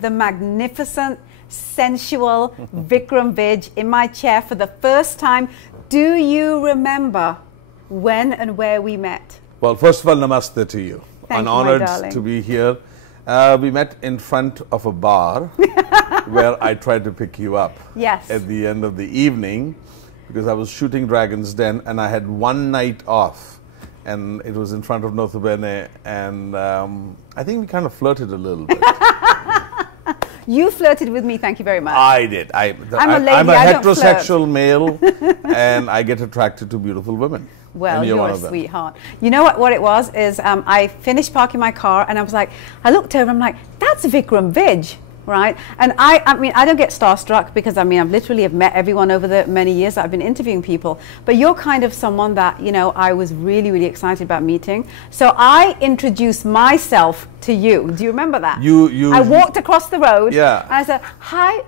the magnificent, sensual Vikram Vij in my chair for the first time. Do you remember when and where we met? Well, first of all, namaste to you. Thank you, honored my darling. to be here. We met in front of a bar where I tried to pick you up. Yes. At the end of the evening, because I was shooting Dragon's Den and I had one night off, and it was in front of North Bene, and I think we kind of flirted a little bit. You flirted with me, thank you very much. I did. I'm a lady, I'm a I don't heterosexual male, and I get attracted to beautiful women. Well, you're a sweetheart. You know what it was is I finished parking my car and I was like, I looked over, I'm like, that's Vikram Vij, right? And I mean, I don't get starstruck because I mean, I've literally have met everyone over the many years that I've been interviewing people, but you're kind of someone that, you know, I was really, really excited about meeting. So I introduced myself to you. Do you remember that? I walked across the road. Yeah. And I said, hi,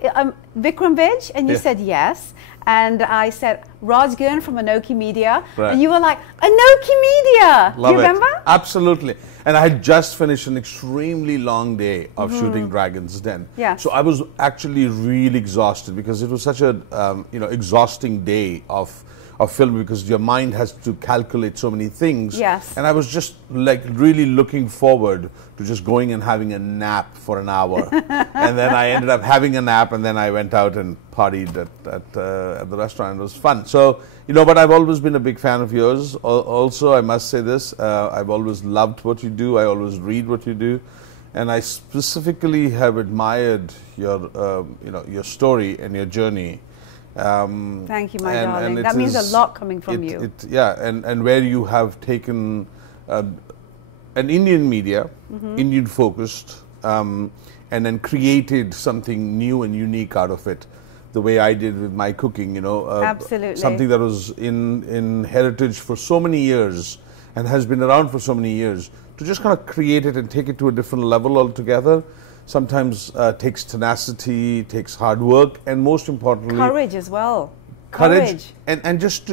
Vikram Vij, and you said yes. And I said, Raj Gurn from ANOKHI Media. Right. And you were like, ANOKHI Media. Love Do you remember? It. Absolutely. And I had just finished an extremely long day of shooting Dragon's Den. Yes. So I was actually really exhausted because it was such a exhausting day of film, because your mind has to calculate so many things. Yes. And I was just like really looking forward to just going and having a nap for an hour. And then I ended up having a nap, and then I went out and partied at the restaurant. It was fun. So, you know, but I've always been a big fan of yours. Also, I must say this, I've always loved what you do. I always read what you do. And I specifically have admired your, your story and your journey. Thank you, my darling. That means a lot coming from you. And where you have taken an Indian media, Indian focused, and then created something new and unique out of it, the way I did with my cooking, you know. Absolutely. Something that was in heritage for so many years and has been around for so many years, to just kind of create it and take it to a different level altogether. Sometimes takes tenacity, takes hard work, and most importantly, courage as well. Courage. And just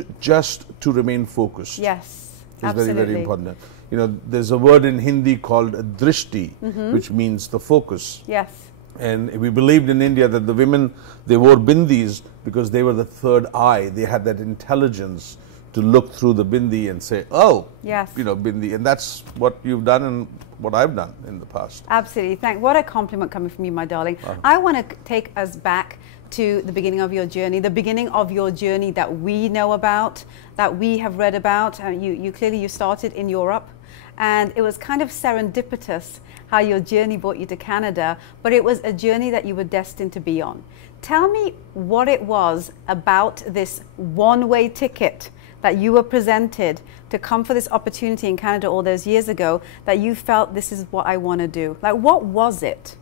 to remain focused. Yes, is very, very important. You know, there's a word in Hindi called drishti, which means the focus. Yes. And we believed in India that the women, they wore bindis because they were the third eye. They had that intelligence to look through the bindi and say, oh, yes, you know, bindi. And that's what you've done and what I've done in the past. Absolutely. What a compliment coming from you, my darling. I want to take us back to the beginning of your journey, that we know about, that we have read about. You clearly started in Europe, and it was kind of serendipitous how your journey brought you to Canada, but it was a journey that you were destined to be on. Tell me what it was about this one-way ticket that you were presented to come for this opportunity in Canada all those years ago, that you felt, this is what I want to do. Like, what was it?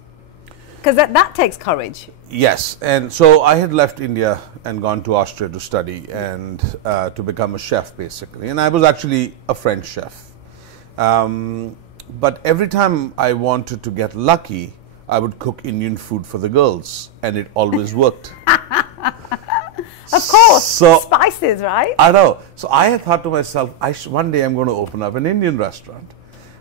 Because that takes courage. Yes, and so I had left India and gone to Austria to study and to become a chef, basically. And I was actually a French chef. But every time I wanted to get lucky, I would cook Indian food for the girls, and it always worked. Of course, so, spices, right? I know. So I had thought to myself, one day I'm going to open up an Indian restaurant.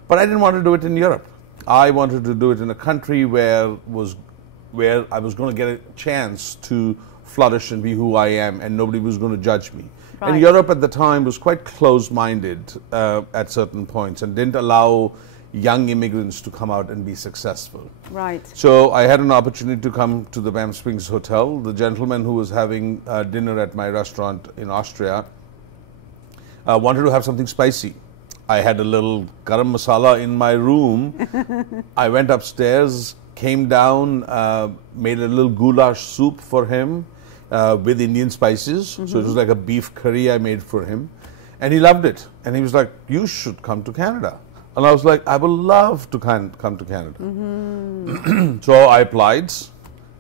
But I didn't want to do it in Europe. I wanted to do it in a country where I was going to get a chance to flourish and be who I am, and nobody was going to judge me. Right. And Europe at the time was quite close-minded at certain points and didn't allow young immigrants to come out and be successful. Right. So I had an opportunity to come to the Palm Springs Hotel. The gentleman who was having dinner at my restaurant in Austria wanted to have something spicy. I had a little garam masala in my room. I went upstairs, came down, made a little goulash soup for him with Indian spices. So it was like a beef curry I made for him. And he loved it. And he was like, you should come to Canada. And I was like, I would love to come to Canada. So I applied,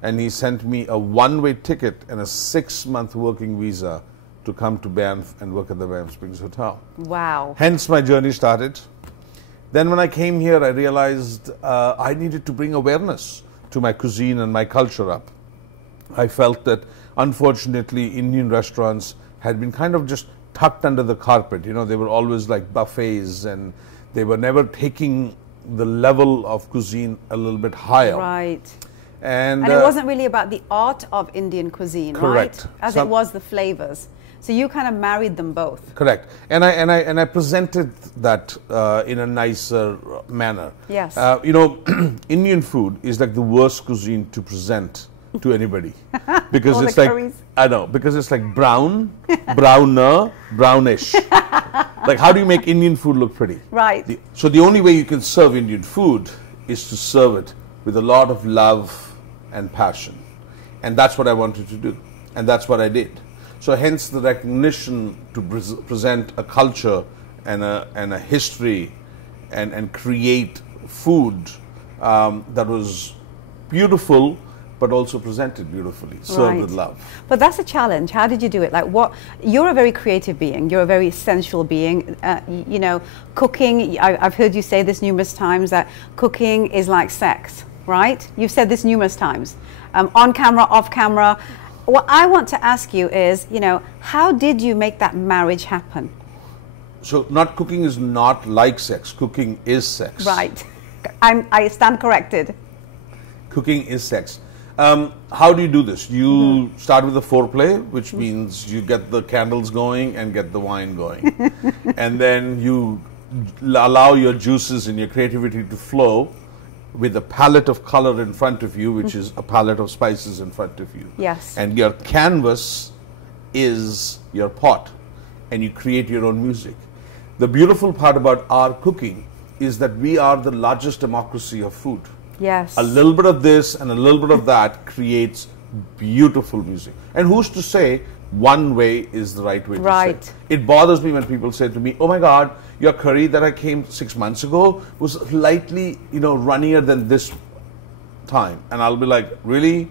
and he sent me a one-way ticket and a 6-month working visa to come to Banff and work at the Palm Springs Hotel. Wow. Hence my journey started. Then when I came here, I realized I needed to bring awareness to my cuisine and my culture up. I felt that, unfortunately, Indian restaurants had been kind of just tucked under the carpet. You know, they were always like buffets, and they were never taking the level of cuisine a little bit higher. Right. And it wasn't really about the art of Indian cuisine, correct. right? As it was the flavors. So you kind of married them both. Correct. And I presented that in a nicer manner. Yes. You know, Indian food is like the worst cuisine to present to anybody, because it's like curries. I know, because it's like brown, browner, brownish. Like, how do you make Indian food look pretty? Right. So the only way you can serve Indian food is to serve it with a lot of love and passion, and that's what I wanted to do, and that's what I did. So hence the recognition to present a culture and a history, and create food that was beautiful, but also presented beautifully, served with love. But that's a challenge. How did you do it? Like, what? You're a very creative being. You're a very sensual being. You know, cooking. I've heard you say this numerous times, that cooking is like sex, right? You've said this numerous times, on camera, off camera. What I want to ask you is, you know, how did you make that marriage happen? So, not cooking is not like sex. Cooking is sex. Right. I stand corrected. Cooking is sex. How do you do this? You start with a foreplay, which means you get the candles going and get the wine going. And then you allow your juices and your creativity to flow with a palette of color in front of you, which is a palette of spices in front of you. Yes. And your canvas is your pot, and you create your own music. The beautiful part about our cooking is that we are the largest democracy of food. Yes. A little bit of this and a little bit of that creates beautiful music. And who's to say one way is the right way to say? It bothers me when people say to me, "Oh my God, your curry that I came 6 months ago was slightly, you know, runnier than this time." And I'll be like, "Really?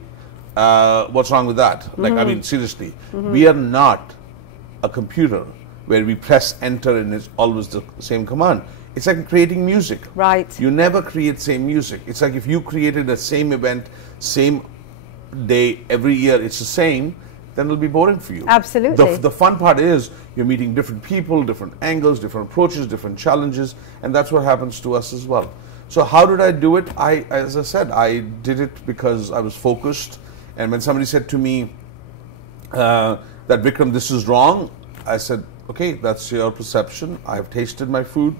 What's wrong with that?" Like, I mean, seriously, we are not a computer where we press enter and it's always the same command. It's like creating music. Right. You never create same music. It's like if you created the same event, same day, every year, it's the same, then it'll be boring for you. Absolutely. The fun part is you're meeting different people, different angles, different approaches, different challenges, and that's what happens to us as well. So how did I do it? As I said, I did it because I was focused, and when somebody said to me that, "Vikram, this is wrong," I said, "Okay, that's your perception. I have tasted my food.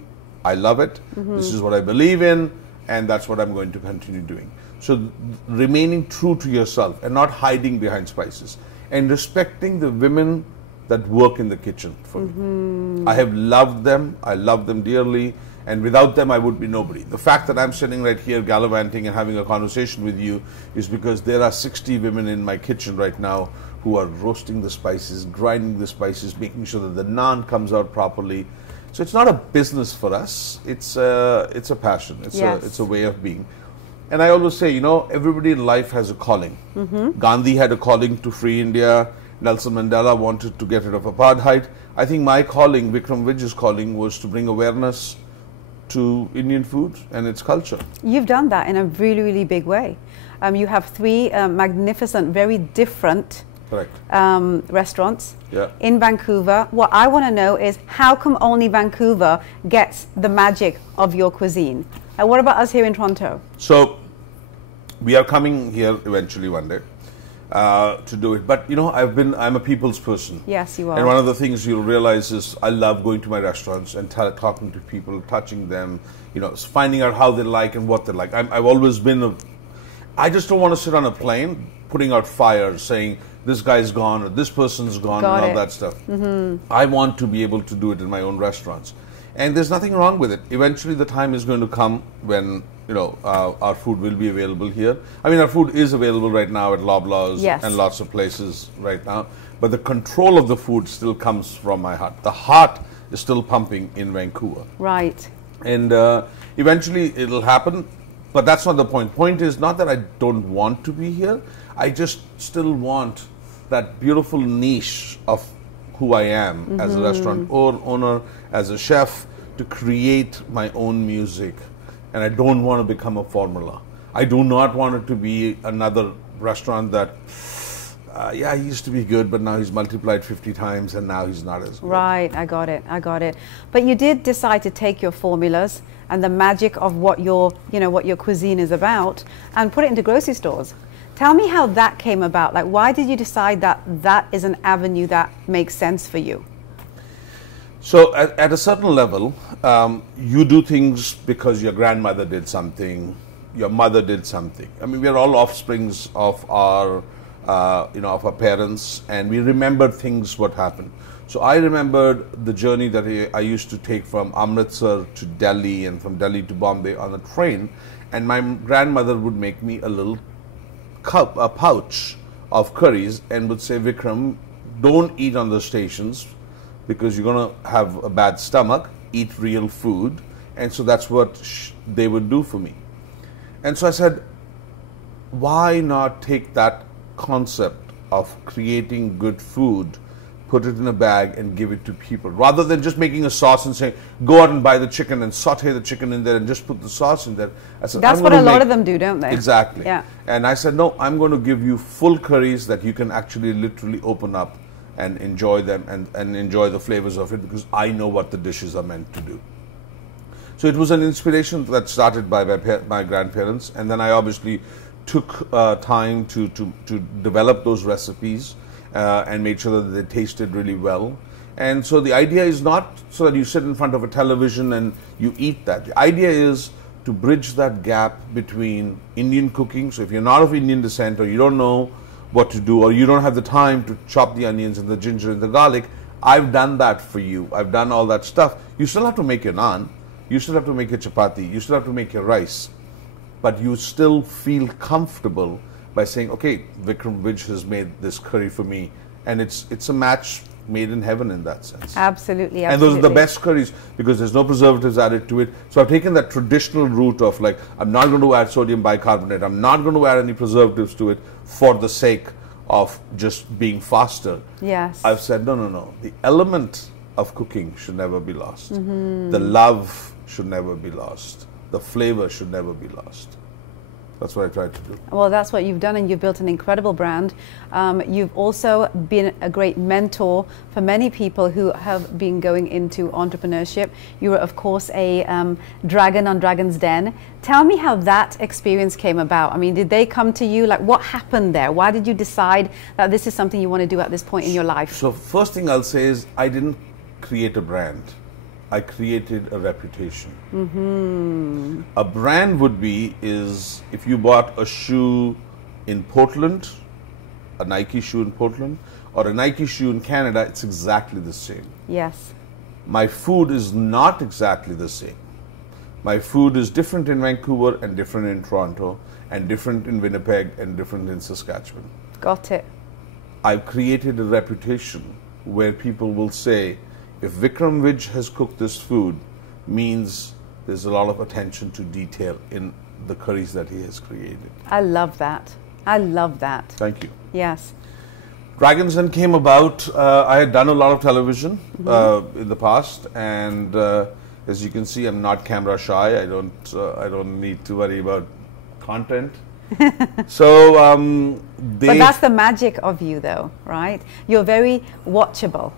I love it. This is what I believe in, and that's what I'm going to continue doing." So remaining true to yourself and not hiding behind spices, and respecting the women that work in the kitchen for me. I have loved them. I love them dearly, and without them I would be nobody. The fact that I'm sitting right here gallivanting and having a conversation with you is because there are 60 women in my kitchen right now who are roasting the spices, grinding the spices, making sure that the naan comes out properly. So it's not a business for us. It's a passion. It's a way of being. And I always say, you know, everybody in life has a calling. Gandhi had a calling to free India. Nelson Mandela wanted to get rid of apartheid. I think my calling, Vikram Vij's calling, was to bring awareness to Indian food and its culture. You've done that in a really, really big way. You have 3 magnificent, very different restaurants in Vancouver. What I want to know is, how come only Vancouver gets the magic of your cuisine? And what about us here in Toronto? So we are coming here eventually one day to do it. But you know, I'm a people's person. Yes, you are. And one of the things you'll realize is I love going to my restaurants and talking to people, touching them, you know, finding out how they like and what they like. I've always been I just don't want to sit on a plane putting out fires saying this guy's gone or this person's gone and all that stuff. I want to be able to do it in my own restaurants. And there's nothing wrong with it. Eventually the time is going to come when, you know, our food will be available here. I mean, our food is available right now at Loblaws and lots of places right now. But the control of the food still comes from my heart. The heart is still pumping in Vancouver. Right. And eventually it'll happen. But that's not the point. Point is not that I don't want to be here. I just still want that beautiful niche of who I am as a restaurant owner, as a chef, to create my own music. And I don't want to become a formula. I do not want it to be another restaurant that Yeah, he used to be good, but now he's multiplied 50 times and now he's not as good. Right, I got it. But you did decide to take your formulas and the magic of what your cuisine is about and put it into grocery stores. Tell me how that came about. Like, why did you decide that that is an avenue that makes sense for you? So at a certain level, you do things because your grandmother did something, your mother did something. I mean, we are all offsprings of our, of our parents, and we remember things what happened. So I remembered the journey that I used to take from Amritsar to Delhi and from Delhi to Bombay on a train, and my grandmother would make me a little a pouch of curries and would say, Vikram, don't eat on the stations because you're going to have a bad stomach, eat real food. And so that's what they would do for me. And so I said, why not take that concept of creating good food, put it in a bag and give it to people, rather than just making a sauce and saying, go out and buy the chicken and saute the chicken in there and just put the sauce in there. I said, that's what a lot of them do, don't they? Exactly. Yeah. And I said, no, I'm going to give you full curries that you can actually literally open up and enjoy them and enjoy the flavors of it, because I know what the dishes are meant to do. So it was an inspiration that started by my grandparents, and then I obviously took time to develop those recipes and made sure that they tasted really well. And so the idea is not so that you sit in front of a television and you eat that. The idea is to bridge that gap between Indian cooking. So if you're not of Indian descent, or you don't know what to do, or you don't have the time to chop the onions and the ginger and the garlic, I've done that for you. I've done all that stuff. You still have to make your naan, you still have to make your chapati, you still have to make your rice, but you still feel comfortable by saying, okay, Vikram Vij has made this curry for me, and it's a match made in heaven in that sense. Absolutely, absolutely. And those are the best curries because there's no preservatives added to it. So I've taken that traditional route of, like, I'm not going to add sodium bicarbonate, I'm not going to add any preservatives to it for the sake of just being faster. Yes. I've said, no. The element of cooking should never be lost. The love should never be lost. The flavor should never be lost. That's what I tried to do. Well, that's what you've done, and you've built an incredible brand. You've also been a great mentor for many people who have been going into entrepreneurship. You were, of course, a dragon on Dragon's Den. Tell me how that experience came about. I mean, did they come to you? Like, what happened there? Why did you decide that this is something you want to do at this point in your life? So first thing I'll say is I didn't create a brand. I created a reputation. A brand would be is if you bought a shoe in Portland, a Nike shoe in Portland, or a Nike shoe in Canada, it's exactly the same. Yes. My food is not exactly the same. My food is different in Vancouver and different in Toronto and different in Winnipeg and different in Saskatchewan. Got it. I've created a reputation where people will say, if Vikram Vij has cooked this food, means there's a lot of attention to detail in the curries that he has created. I love that. I love that. Thank you. Yes. Dragon's Den came about. I had done a lot of television in the past, and as you can see, I'm not camera shy. I don't need to worry about content. So but that's the magic of you, though, right? You're very watchable,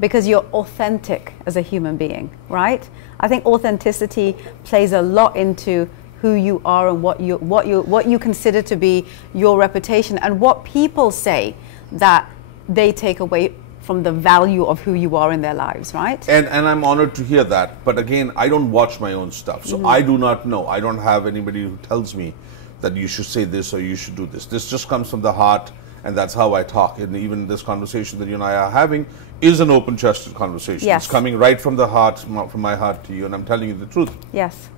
because you're authentic as a human being, right? I think authenticity plays a lot into who you are and what you consider to be your reputation, and what people say that they take away from the value of who you are in their lives, right? And I'm honored to hear that. But again, I don't watch my own stuff, so I do not know. I don't have anybody who tells me that you should say this or you should do this. This just comes from the heart, and that's how I talk. And even this conversation that you and I are having is an open-chested conversation. Yes. It's coming right from the heart, from my heart to you, and I'm telling you the truth. Yes.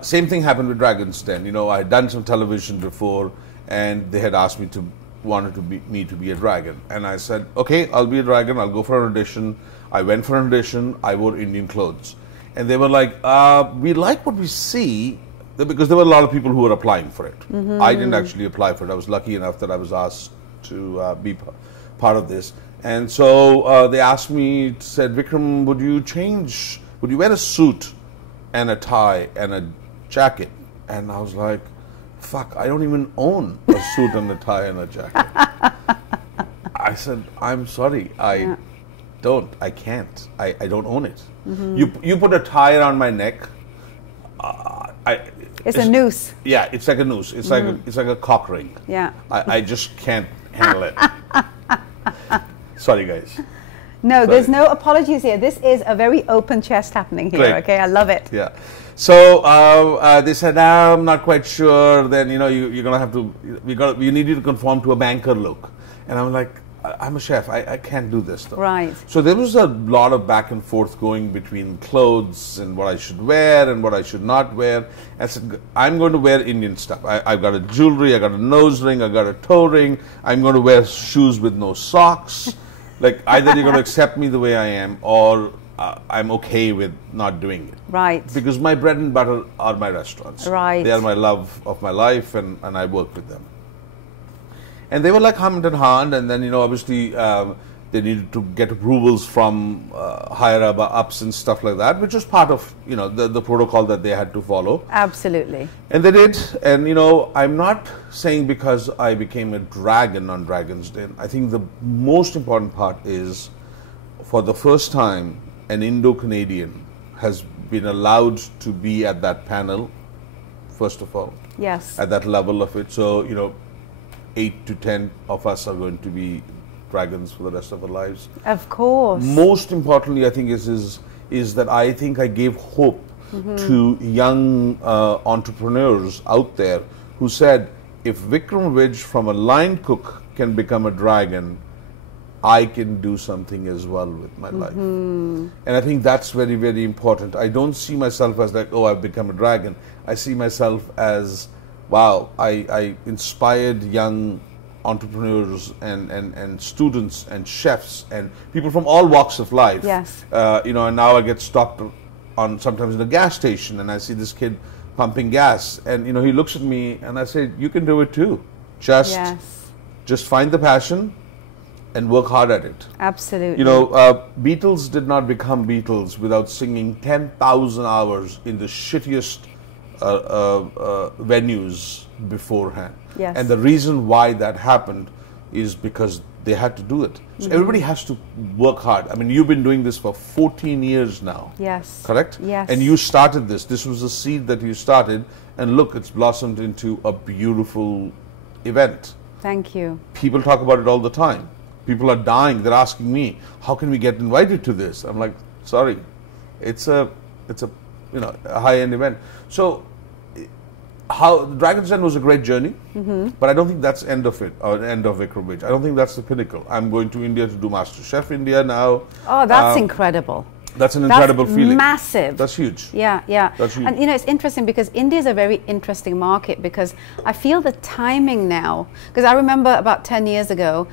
Same thing happened with Dragon's Den. You know, I had done some television before, and they had asked me me to be a dragon. And I said, okay, I'll be a dragon, I'll go for an audition. I went for an audition, I wore Indian clothes. And they were like, we like what we see, because there were a lot of people who were applying for it. I didn't actually apply for it. I was lucky enough that I was asked to be part of this. And so they asked me, said, Vikram, would you wear a suit and a tie and a jacket? And I was like, fuck, I don't even own a suit and a tie and a jacket. I said, I'm sorry, I can't. I don't own it. You put a tie around my neck. It's a noose. Yeah, it's like a noose. It's like a cock ring. Yeah. I just can't handle it. Sorry, guys. No, there's no apologies here. This is a very open chest happening here. Great. Okay, I love it. Yeah. So they said, I'm not quite sure. Then you're gonna have to. We need you to conform to a banker look. And I'm like, I'm a chef. I can't do this though. Right. So there was a lot of back and forth going between clothes and what I should wear and what I should not wear. I said, I'm going to wear Indian stuff. I've got a jewelry, I got a nose ring, I got a toe ring. I'm going to wear shoes with no socks. Like either you're going to accept me the way I am, or I'm okay with not doing it. Right. Because my bread and butter are my restaurants. Right. They are my love of my life, and I work with them. And they were like hand in hand, and then obviously they needed to get approvals from higher ups and stuff like that, which was part of the protocol that they had to follow. Absolutely. And they did. And I'm not saying because I became a dragon on Dragon's Den. I think the most important part is, for the first time, an Indo-Canadian has been allowed to be at that panel. First of all. Yes. At that level of it. So 8 to 10 of us are going to be dragons for the rest of our lives. Of course. Most importantly, I think is that I think I gave hope to young entrepreneurs out there who said, if Vikram Vij from a line cook can become a dragon, I can do something as well with my life. And I think that's very, very important. I don't see myself as like, oh, I've become a dragon. I see myself as, wow, I inspired young entrepreneurs and students and chefs and people from all walks of life. Yes. And now I get stopped on sometimes in a gas station, and I see this kid pumping gas, and he looks at me and I say, you can do it too. Just find the passion and work hard at it. Absolutely. Beatles did not become Beatles without singing 10,000 hours in the shittiest venues beforehand. Yes. And the reason why that happened is because they had to do it. So everybody has to work hard. I mean, you've been doing this for 14 years now. Yes. Correct? Yes. And you started this. This was a seed that you started, and look, it's blossomed into a beautiful event. Thank you. People talk about it all the time. People are dying. They're asking me, how can we get invited to this? I'm like, sorry, it's a high-end event. So Dragon's Den was a great journey, but I don't think that's end of it, or end of Vikram Vij. I don't think that's the pinnacle. I'm going to India to do MasterChef India now. Oh, that's incredible. That's an incredible feeling. Massive. That's huge. Yeah, yeah. That's huge. And it's interesting because India is a very interesting market, because I feel the timing now, because I remember about 10 years ago,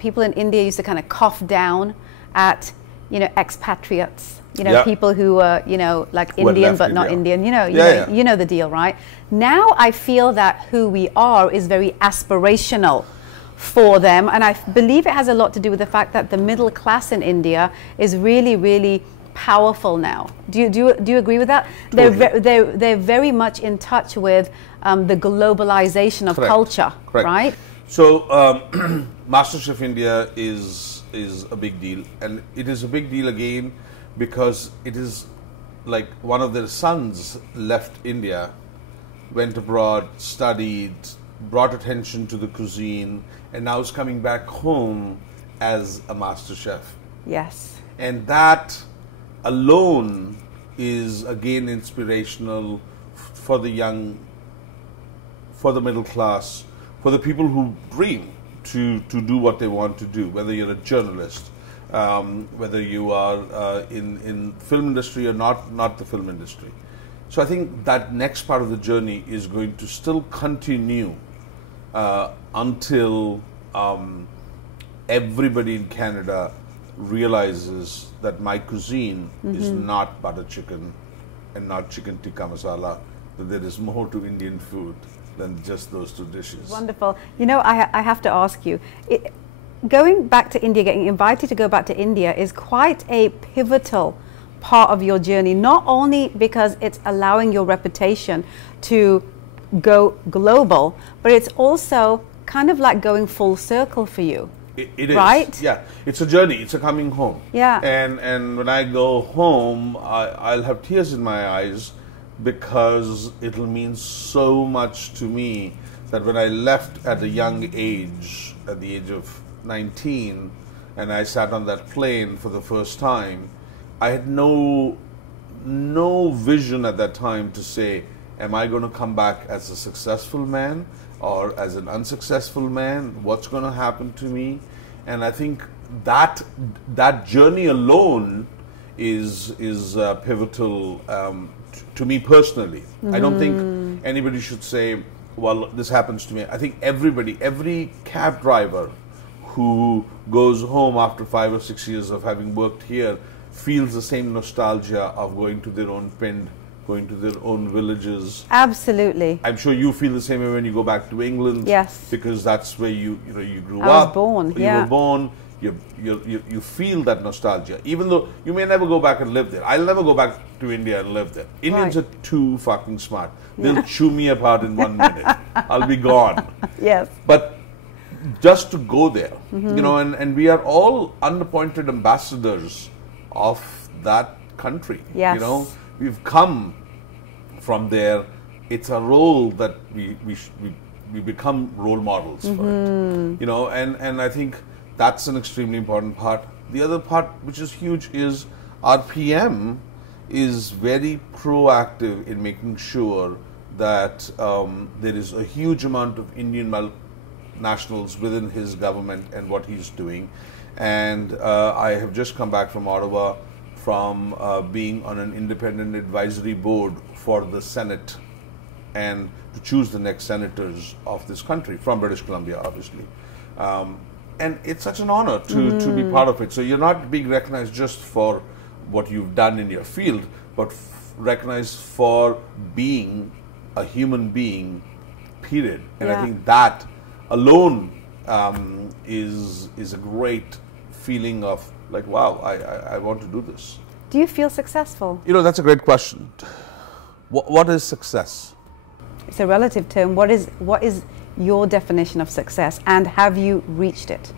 people in India used to kind of cough down at, expatriates. People who were, like Indian but not Indian. You know the deal, right? Now I feel that who we are is very aspirational for them, and I believe it has a lot to do with the fact that the middle class in India is really, really powerful now. Do you agree with that? Totally. They're very much in touch with the globalization of culture, right? So MasterChef India is a big deal, and it is a big deal again because it is like one of their sons left India, went abroad, studied, brought attention to the cuisine, and now is coming back home as a master chef. Yes. And that alone is again inspirational for the young, for the middle class, for the people who dream to do what they want to do, whether you're a journalist, whether you are in film industry or not the film industry. So I think that next part of the journey is going to still continue until everybody in Canada realizes that my cuisine is not butter chicken and not chicken tikka masala, that there is more to Indian food than just those two dishes. Wonderful. I have to ask you, going back to India, getting invited to go back to India is quite a pivotal part of your journey, not only because it's allowing your reputation to go global, but it's also kind of like going full circle for you. It is. Right? Yeah. It's a journey. It's a coming home. Yeah. And when I go home, I'll have tears in my eyes because it'll mean so much to me that when I left at a young age, at the age of 19, and I sat on that plane for the first time, I had no vision at that time to say, am I going to come back as a successful man or as an unsuccessful man? What's going to happen to me? And I think that journey alone is pivotal to me personally. I don't think anybody should say, well, this happens to me. I think every cab driver who goes home after 5 or 6 years of having worked here feels the same nostalgia of going to their own pind, going to their own villages. Absolutely. I'm sure you feel the same way when you go back to England. Yes. Because that's where you grew up. I was born. You were born. You feel that nostalgia, even though you may never go back and live there. I'll never go back to India and live there. Indians are too fucking smart. They'll chew me apart in 1 minute. I'll be gone. Yes. But just to go there, and we are all unappointed ambassadors of that country. Yes. We've come from there. It's a role that we become role models for it. And I think that's an extremely important part. The other part, which is huge, is our PM is very proactive in making sure that there is a huge amount of Indian nationals within his government and what he's doing. And I have just come back from Ottawa from being on an independent advisory board for the Senate and to choose the next senators of this country from British Columbia, obviously. And it's such an honor to be part of it. So you're not being recognized just for what you've done in your field, but recognized for being a human being, period. And I think that alone is a great feeling of like, wow, I want to do this. Do you feel successful? That's a great question. What is success? It's a relative term. What is your definition of success, and have you reached it?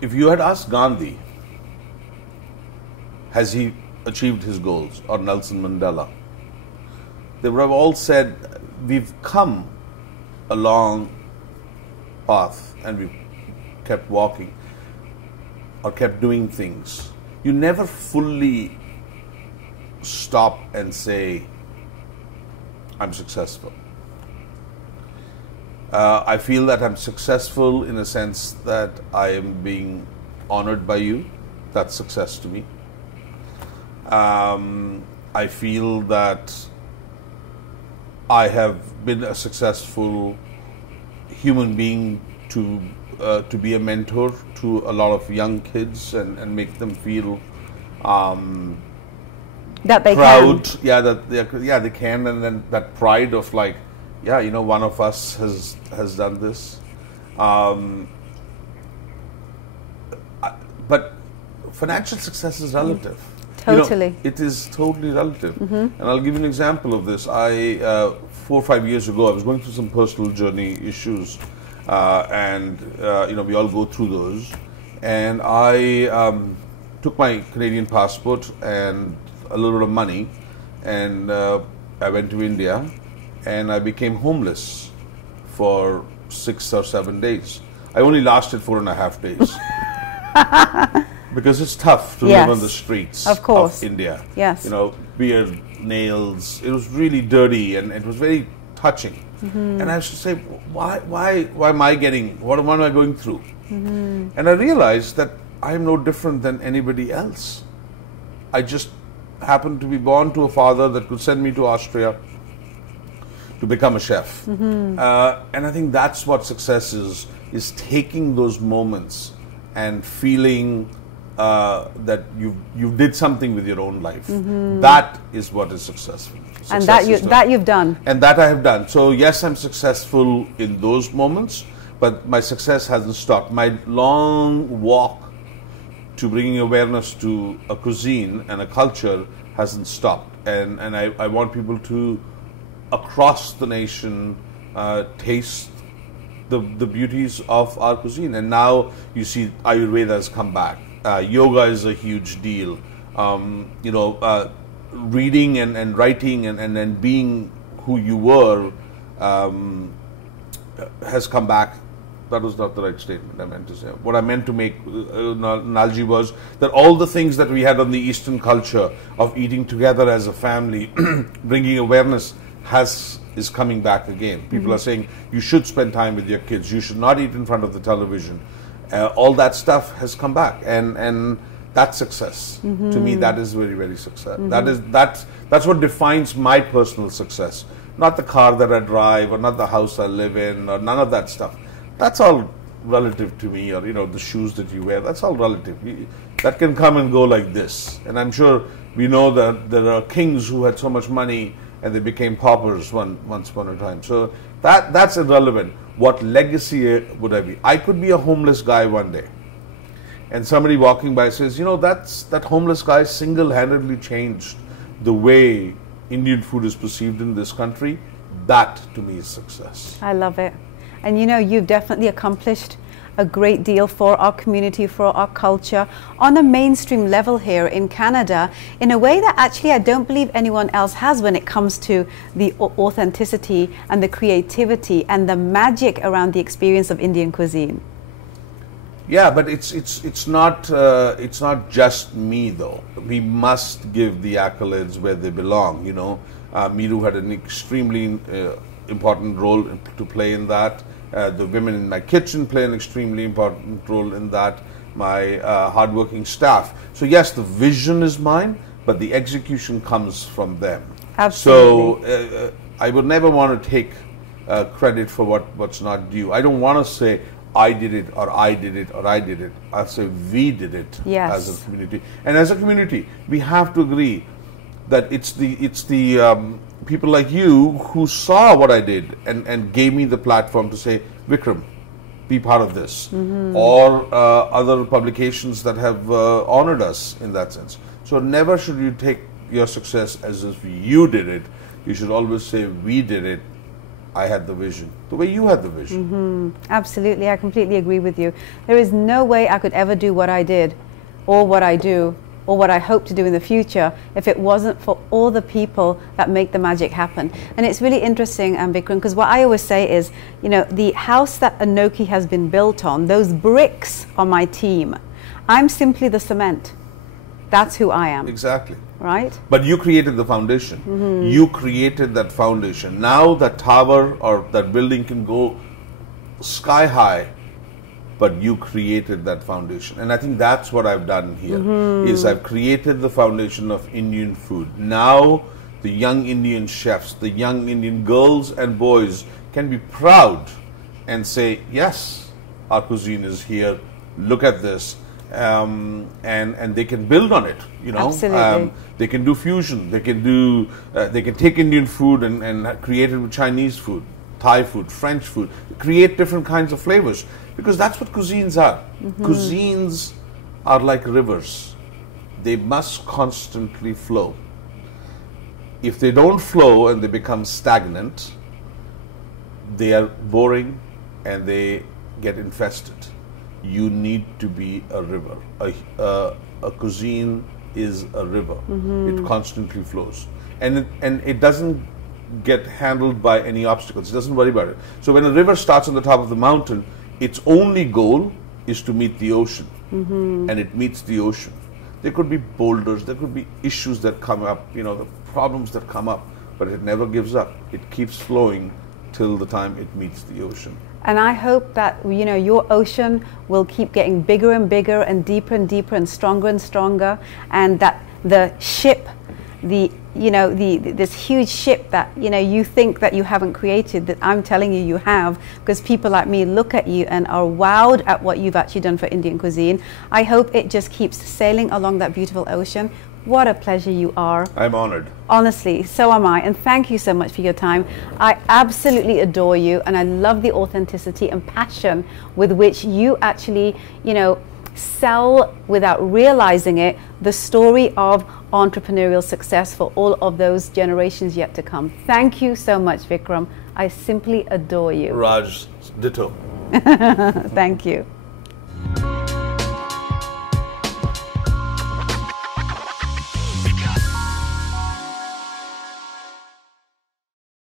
If you had asked Gandhi, has he achieved his goals, or Nelson Mandela, they would have all said, we've come a long path and we've kept walking or kept doing things. You never fully stop and say, I'm successful. I feel that I'm successful in a sense that I am being honored by you. That's success to me. I feel that I have been a successful human being to be a mentor to a lot of young kids and make them feel that they proud. can. Yeah, they can, and then that pride of like, yeah, one of us has done this. But financial success is relative. Totally. It is totally relative. And I'll give you an example of this. 4 or 5 years ago, I was going through some personal journey issues, and we all go through those. And I took my Canadian passport and a little bit of money, and I went to India, and I became homeless for 6 or 7 days. I only lasted 4.5 days. Because it's tough to live on the streets of India. Yes. Beard, nails. It was really dirty, and it was very touching. And I used to say, why am I what am I going through? And I realized that I'm no different than anybody else. I just happened to be born to a father that could send me to Austria to become a chef. And I think that's what success is taking those moments and feeling that you did something with your own life. That is what is successful. And that you've done. And that I have done. So yes, I'm successful in those moments, but my success hasn't stopped. My long walk to bringing awareness to a cuisine and a culture hasn't stopped. And I want people to, across the nation, taste the beauties of our cuisine. And now you see Ayurveda has come back. Yoga is a huge deal. Reading and writing and being who you were has come back. That was not the right statement I meant to say. What I meant to make analogy was that all the things that we had on the Eastern culture of eating together as a family, bringing awareness, is coming back again. People are saying you should spend time with your kids. You should not eat in front of the television. All that stuff has come back, and that's success. To me, that is very, very success. That's what defines my personal success. Not the car that I drive, or not the house I live in, or none of that stuff. That's all relative to me, or the shoes that you wear. That's all relative. That can come and go like this. And I'm sure we know that there are kings who had so much money and they became paupers once upon a time. So that's irrelevant. What legacy would I be? I could be a homeless guy one day, and somebody walking by says, that homeless guy single-handedly changed the way Indian food is perceived in this country. That to me is success. I love it. And you've definitely accomplished a great deal for our community, for our culture, on a mainstream level here in Canada, in a way that actually I don't believe anyone else has when it comes to the authenticity and the creativity and the magic around the experience of Indian cuisine. Yeah, but it's not just me though. We must give the accolades where they belong. Meeru had an extremely important role to play in that. The women in my kitchen play an extremely important role in that. My hardworking staff. So yes, the vision is mine, but the execution comes from them. Absolutely. So I would never want to take credit for what's not due. I don't want to say I did it, or I did it, or I did it. I'll say we did it. Yes. As a community. And as a community, we have to agree that it's the people like you who saw what I did and gave me the platform to say, Vikram, be part of this. Or other publications that have honored us in that sense. So never should you take your success as if you did it. You should always say, we did it. I had the vision, the way you had the vision. Absolutely, I completely agree with you. There is no way I could ever do what I did, or what I do, or what I hope to do in the future if it wasn't for all the people that make the magic happen. And it's really interesting, Vikram, because what I always say is, the house that ANOKHI has been built on, those bricks are my team. I'm simply the cement. That's who I am. Exactly. Right? But you created the foundation. You created that foundation. Now that tower or that building can go sky high, but you created that foundation. And I think that's what I've done here, is I've created the foundation of Indian food. Now the young Indian chefs, the young Indian girls and boys can be proud and say, yes, our cuisine is here, look at this. And they can build on it, Absolutely. They can do fusion. They can do. They can take Indian food and create it with Chinese food, Thai food, French food. Create different kinds of flavors, because that's what cuisines are. Cuisines are like rivers. They must constantly flow. If they don't flow and they become stagnant, they are boring and they get infested. You need to be a river. A cuisine is a river. It constantly flows, and it doesn't get handled by any obstacles. It doesn't worry about it. So when a river starts on the top of the mountain, its only goal is to meet the ocean, and it meets the ocean. There could be boulders, there could be issues that come up, the problems that come up, but it never gives up. It keeps flowing till the time it meets the ocean. And I hope that, your ocean will keep getting bigger and bigger and deeper and stronger, and that the ship, this huge ship that, you think that you haven't created, that I'm telling you, you have, because people like me look at you and are wowed at what you've actually done for Indian cuisine. I hope it just keeps sailing along that beautiful ocean. What a pleasure you are. I'm honored. Honestly, so am I. And thank you so much for your time. I absolutely adore you, and I love the authenticity and passion with which you actually, sell without realizing it, the story of entrepreneurial success for all of those generations yet to come. Thank you so much, Vikram. I simply adore you. Raj, ditto. Thank you.